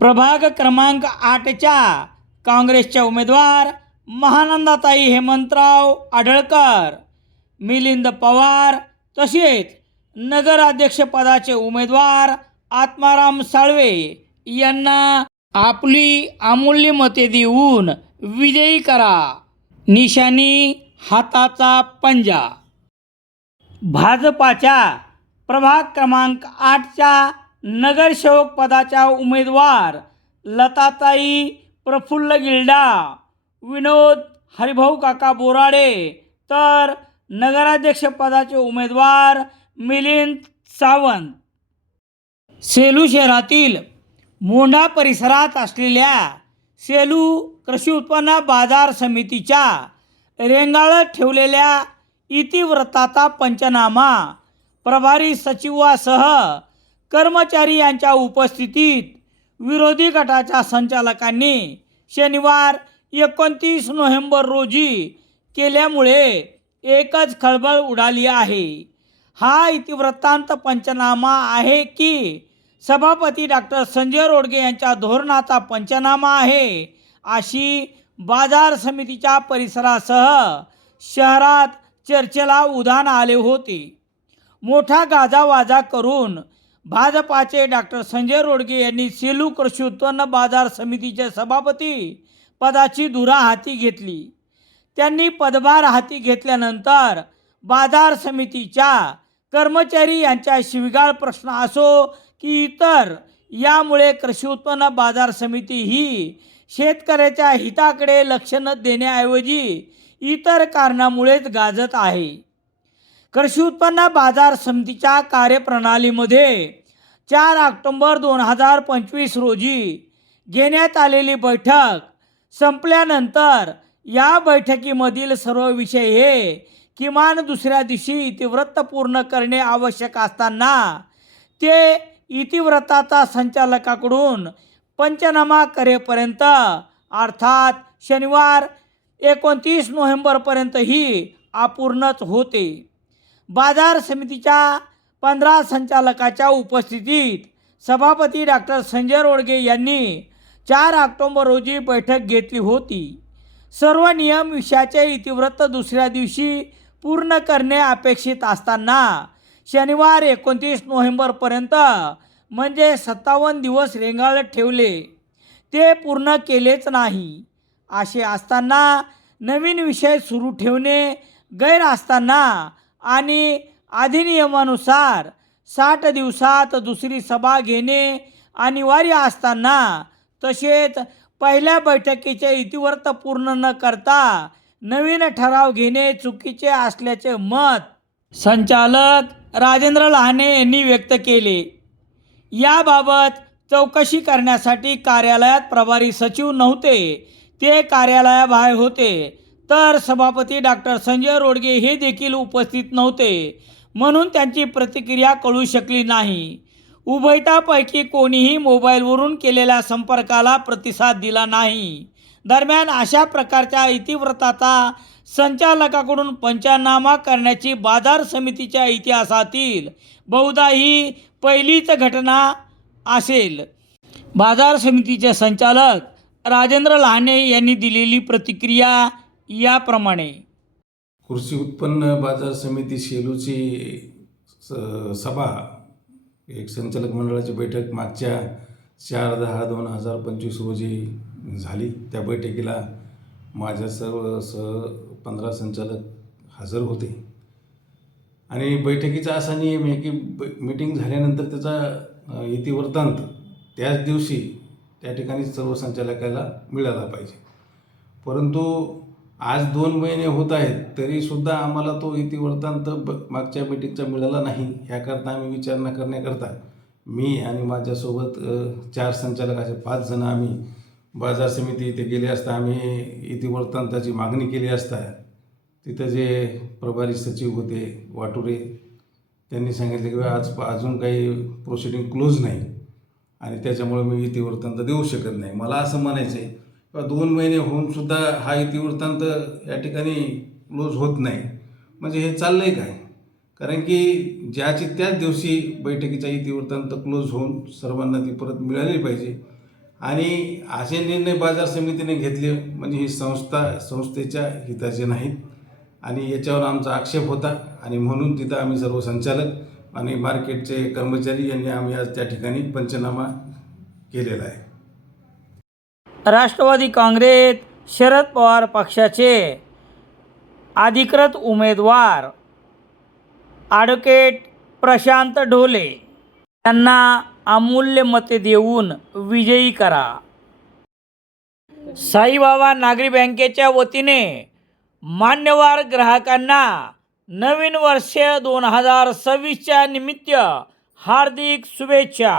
प्रभाग क्रमांक आठच्या काँग्रेसच्या उमेदवार महानंदाताई हेमंतराव आढळकर मिलिंद पवार तसेच नगराध्यक्षपदाचे उमेदवार आत्माराम साळवे यांना आपली अमूल्य मते देऊन विजयी करा. निशाणी हाताचा पंजा. भाजपाच्या प्रभाग क्रमांक आठच्या नगरसेवक पदाच्या उमेदवार लताताई प्रफुल्ल गिल्डा विनोद हरिभाऊ काका बोराडे तर नगराध्यक्षपदाचे उमेदवार मिलिंद सावंत. सेलू शहरातील मोंढा परिसरात असलेल्या सेलू कृषी उत्पन्न बाजार समितीच्या रेंगाळत ठेवलेल्या इतिव्रताचा पंचनामा प्रभारी सचिवासह कर्मचारी यांच्या उपस्थितीत विरोधी गटाच्या संचालकांनी शनिवार एकोणतीस नोव्हेंबर रोजी केल्यामुळे एकच खळबळ उडाली आहे. हा इतिवृत्तांत पंचनामा आहे की सभापती डॉक्टर संजय रोडगे यांच्या धोरणाचा पंचनामा आहे अशी बाजार समितीच्या परिसरासह शहरात चर्चेला उधाण आले होते. मोठा गाजावाजा करून भाजपाचे डॉक्टर संजय रोडगे यांनी सेलू कृषी उत्पन्न बाजार समितीचे सभापती पदाची धुरा हाती घेतली. त्यांनी पदभार हाती घेतल्यानंतर बाजार समितीच्या कर्मचारी यांच्या शिवीगाळ प्रश्न असो की इतर यामुळे कृषी उत्पन्न बाजार समिती ही शेतकऱ्याच्या हिताकडे लक्ष न देण्याऐवजी इतर कारणामुळेच गाजत आहे. कृषी उत्पन्न बाजार समितीच्या कार्यप्रणालीमध्ये चार ऑक्टोंबर दोन हजार पंचवीस रोजी घेण्यात आलेली बैठक संपल्यानंतर या बैठकीमधील सर्व विषय हे किमान दुसऱ्या दिवशी इतिवृत्त पूर्ण करणे आवश्यक असताना ते इतिवृत्ताचा संचालकाकडून पंचनामा करेपर्यंत अर्थात शनिवार एकोणतीस नोव्हेंबरपर्यंतही अपूर्णच होते. बाजार समितीच्या पंधरा संचालकाच्या उपस्थितीत सभापती डॉक्टर संजय रोडगे यांनी चार ऑक्टोंबर रोजी बैठक घेतली होती. सर्व नियम विषयाचे इतिवृत्त दुसऱ्या दिवशी पूर्ण करणे अपेक्षित असताना शनिवार एकोणतीस नोव्हेंबरपर्यंत म्हणजे सत्तावन्न दिवस रेंगाळत ठेवले. ते पूर्ण केलेच नाही. असे असताना नवीन विषय सुरू ठेवणे गैर असताना आणि अधिनियमानुसार साठ दिवसात दुसरी सभा घेणे अनिवार्य असताना तसेच पहिल्या बैठकीचे इतिवृत्त पूर्ण न करता नवीन ठराव घेणे चुकीचे असल्याचे मत संचालक राजेंद्र लहाने यांनी व्यक्त केले. याबाबत चौकशी करण्यासाठी कार्यालयात प्रभारी सचिव नव्हते ते कार्यालयाबाहेर होते. तर सभापती डॉक्टर संजय रोडगे हे देखील उपस्थित नव्हते. म्हणून त्यांची प्रतिक्रिया कळू शकली नाही. उभयतापैकी कोणीही मोबाईलवरून केलेल्या संपर्काला प्रतिसाद दिला नाही. दरम्यान अशा प्रकारच्या इतिव्रताचा संचालकाकडून पंचनामा करण्याची बाजार समितीच्या इतिहासातील बहुधा ही पहिलीच घटना असेल. बाजार समितीचे संचालक राजेंद्र लहाने यांनी दिलेली प्रतिक्रिया याप्रमाणे. कृषी उत्पन्न बाजार समिती शेलूची स सभा एक संचालक मंडळाची बैठक मागच्या चार दहा दोन हजार पंचवीस रोजी झाली. त्या बैठकीला माझ्या सर्व स पंधरा संचालक हजर होते. आणि बैठकीचा असा नियम आहे की ब मीटिंग झाल्यानंतर त्याचा इतिवृत्तांत त्याच दिवशी त्या ठिकाणी सर्व संचालकाला मिळाला पाहिजे. परंतु आज दोन महिने होत आहेत तरीसुद्धा आम्हाला तो इतिवृत्तांत ब मागच्या मीटिंगचा मिळाला नाही ह्याकरता आम्ही विचारणा करण्याकरता मी आणि माझ्यासोबत चार संचालक असे पाच जण आम्ही बाजार समिती इथे गेले असता आम्ही इतिवृत्तांताची मागणी केली असता तिथं जे प्रभारी सचिव होते वाटुरे त्यांनी सांगितले की आज अजून काही प्रोसिडिंग क्लोज नाही आणि त्याच्यामुळे मी इतिवृत्तांत देऊ शकत नाही. मला असं म्हणायचं आहे किंवा दोन महिने होऊन सुद्धा हा इतिवृत्तांत या ठिकाणी क्लोज होत नाही. म्हणजे हे चाललं आहे काय? कारण की ज्याची त्याच दिवशी बैठकीचा इतिवृत्तांत क्लोज होऊन सर्वांना ती परत मिळाली पाहिजे. आणि असे निर्णय बाजार समितीने घेतले म्हणजे ही संस्था संस्थेच्या हिताचे नाहीत. आणि याच्यावर आमचा आक्षेप होता आणि म्हणून तिथं आम्ही सर्व संचालक आणि मार्केटचे कर्मचारी यांनी आम्ही आज त्या ठिकाणी पंचनामा केलेला आहे. राष्ट्रवादी काँग्रेस शरद पवार पक्षाचे अधिकृत उमेदवार ॲडव्होकेट प्रशांत ढोले. यांना अमूल्य मते देऊन विजयी करा. साईबाबा नागरी बँकेच्या वतीने मान्यवर ग्राहकांना नवीन वर्ष दोन हजार सव्वीसच्या निमित्त हार्दिक शुभेच्छा.